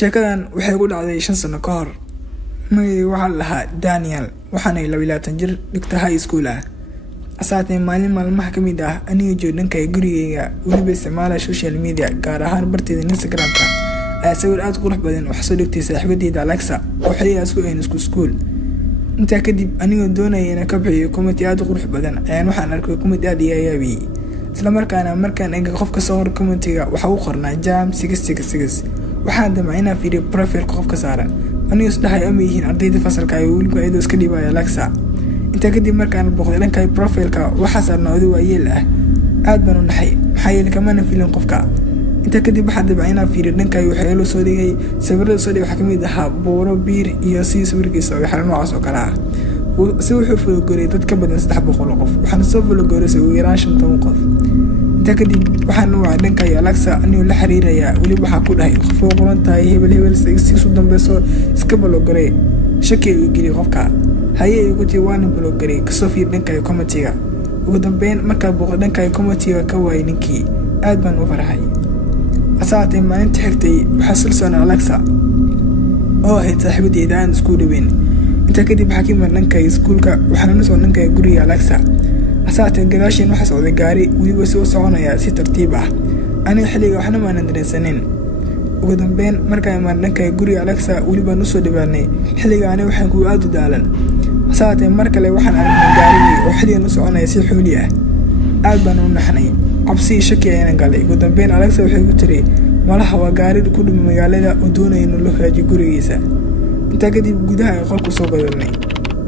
sheekadan waxay ku dhacday 5 sano ka hor. Waxa lahaa Daniel waxaanay 22 jir dhigta high school ah. Asaatay maalmaha kamid ah aniga joodankay gurigeyga waliba isticmaala social media gaar ahaan barteeda Instagram-ka. Sawir aad qurux badan wax soo dhigtay saaxiibadeeda Alexa oo xiliga isku school. Inta kadib aniga doonayay inaan ka bixiyo comment aad qurux badan ayaan waxaan arkay comment aad yaabi. isla markaana markaan eega qofka soo hor commentiga waxa uu qornaa jam 666 waxaan damacnaa fiiriyo profile qofka saaran aniga isdhahay ama yihiin ardayda fasalka ay waliba ay iska dhibaya Alexa. inta kadib markaan booqday dhankay profile-ka waxa saarnaa waayeel ah aad baan u naxay maxay kamana filan qofka. inta kadib waxa dabacnaa fiiriyo dhankay waxa loo soo dhigay sawirada soo dhigay waxa kamid ahaa booro biir iyo sawirkiisa oo xaran noocaas oo kala ah. wuxuu fologooray dad ka badan 300 qof waxaan soo fologooray ugu yaraan 50 qof. inta kadib waxaan u wacay dhankay Alexa anuu la xiriiraya waliba waxa ku dhahay qof oo qoran tahay hebel si dambeeso iska fologooray shaki uu geli qofka hayay ugu tii waan fologooray ka soo fiir dhankay commentiga ugu dambeyn marka booqday dhankay commentiga ka waayay ninkii aad baan u faraxay. asaatay maalinta xigtay waxa silsoonay Alexa oo ay saaxiibadeeda aan isku dhaweyn. inta kadib xakiman dhankay iskuulka waxaan soo dhankay guriga Alexa. asaatay gadaashin waxa socday gaari waliba soo soconaya si tartiib ah aniga xiliga waxna ma nadareensanin. ugu dambeyn markaan imaan dhankay guriga Alexa waliba noo soo dhawaanay xiliga aniga waxaan ku aad u daalan. asaatay mar kale waxaan aragnay gaarigi oo xiliga noo soconaya si xooli ah aad baan u naxnay cabsi shaki ayaan galay. ugu dambeyn Alexa waxay ku tiri malaha waa gaari ku dhum magaalada oo doonay inuu la hagaajiyo gurigiisa. inta kadib gudaha qolku soo gadanay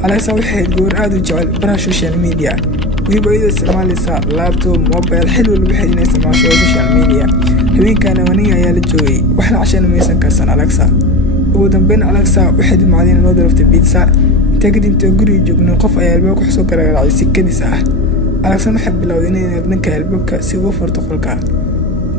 Alexa waxay goor aad u jecel baraha social media waliba ay isticmaalaysaa laptop mobile xil walba waxay inay isticmaasho social media. haweenkana waniga ayaa la joogay wax la cashana maysan karsan Alexa. ugu dambeyn Alexa waxay dimacdeen inuu daraftay pizza. inta kadib guriga joognay qof ayaa albaabka ku soo garaacay si kadis ah. Alexa waxay bilowday inay dhanka albaabka si ugu furto qolka.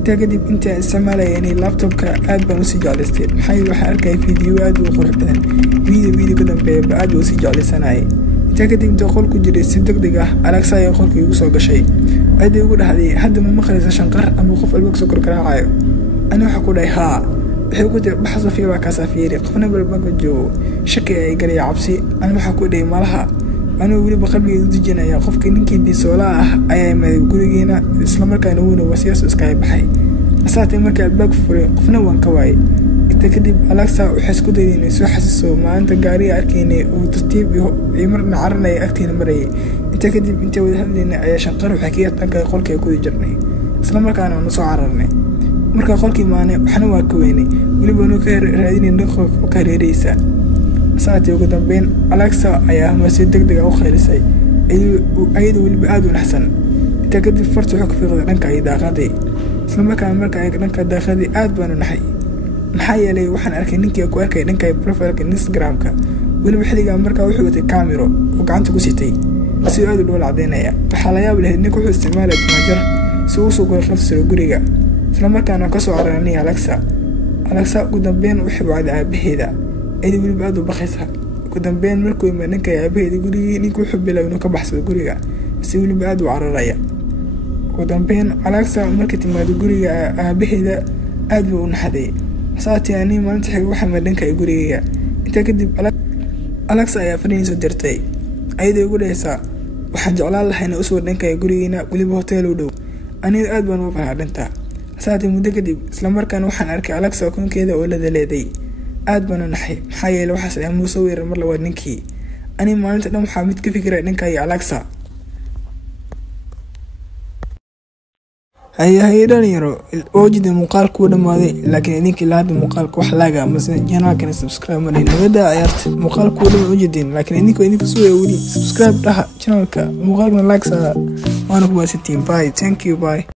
inta kadib inta isticmaalaya inay laptopka aad baan u sii jeclaystay maxay waxa arkay video aad u qurux badan video ka dambeeya aad u sii jeclaysanay. inta kadib qolku jiray si degdeg ah Alexa ay qolka igu soo gashay aad ugu dhaxday hadda ma maqlaysa shanqar ama qof albaabka soo garaacayo. ana waxa ku dhahay haa waxay ku tahay baxso fiiba ka safiiri qofna balbanka joogo shaki ay galay cabsi. ana waxa ku dhahay malaha ana waliba qalbiga dujinaya qofka ninkii bisoola ah ayaa maray gurigeena isla markaana uu wasiyaas iska baxay. asaatay marka albaabka furay qofna waan ka waayay. inta kadib Alexa waxay isku dayday inay soo xasiso maanta gaariga arkaynay oo tartiib iyo marna caranay agtiina maray. inta kadib inta wada hadlaynay ayaa shanqar waxay ka yartankay qolkii ku jirnay isla markaana aan soo cararnay. marka qolkii maanay waxna waa ka weynay waliba inuu ka raadinay qolka hareeraysa. asaatay ugu dambeyn Alexa ayaa si degdeg ah u khaylisay ayadu waliba aad u naxsan. inta kadib farta wuxuu ka fiiqday dhanka ay daaqaday isla markaana marka ay dhanka daaqaday aad baan u naxay maxaa yeelay waxaan arkay ninkii ku arkay dhanka profile-ka Instagram-ka waliba xiliga marka wuxuu watay camera oo gacanta ku sitay si aad u dhowl cadeynaya. waxa la yaab leh ninku wuxuu isticmaalay tamajar si uu soo galay qafsada guriga isla markaana ka soo caraanay Alexa ugu dambeyn waxay wacday aabaheeda ay waliba aad u baqaysa. ugu dambeyn markuu imaan dhankay aabaheeda guriga ninku wuxuu bilaabay inuu ka baxsado guriga si waliba aad u cararaya. ugu dambeyn Alexa markay timaado guriga aabaheeda aad buu u naxday. asaatay ani maalinta xig waxa ma dhankay guriga. inta kadib Alexa ayaa fariin soo dirtay ayadoo ugu dhaysa waxaan jeclaan lahaa inaan u soo dhankay gurigeena waliba hotel u dhow aniga aad baan u farxadanta. asaatay muddo kadib isla markaana waxaan arkay Alexa kunkeeda oo la daleeday aad baan u naxay maxaa yeelay waxa ay muuso weerar mar labaad ninkii ani maalinta dhan waxa mid ka fikiray dhankay Alexa. hay'adahan yaro oo jida muuqaalku dhamaaday laakiin idinkii laada muuqaalka wax laaga ama channelka subscribe marin nabada ciyaarta muuqaalku dhamaaday jidin laakiin idinku soo wadi subscribe dhaha channelka muuqaalka like waana ku baasitiin bye thank you bye.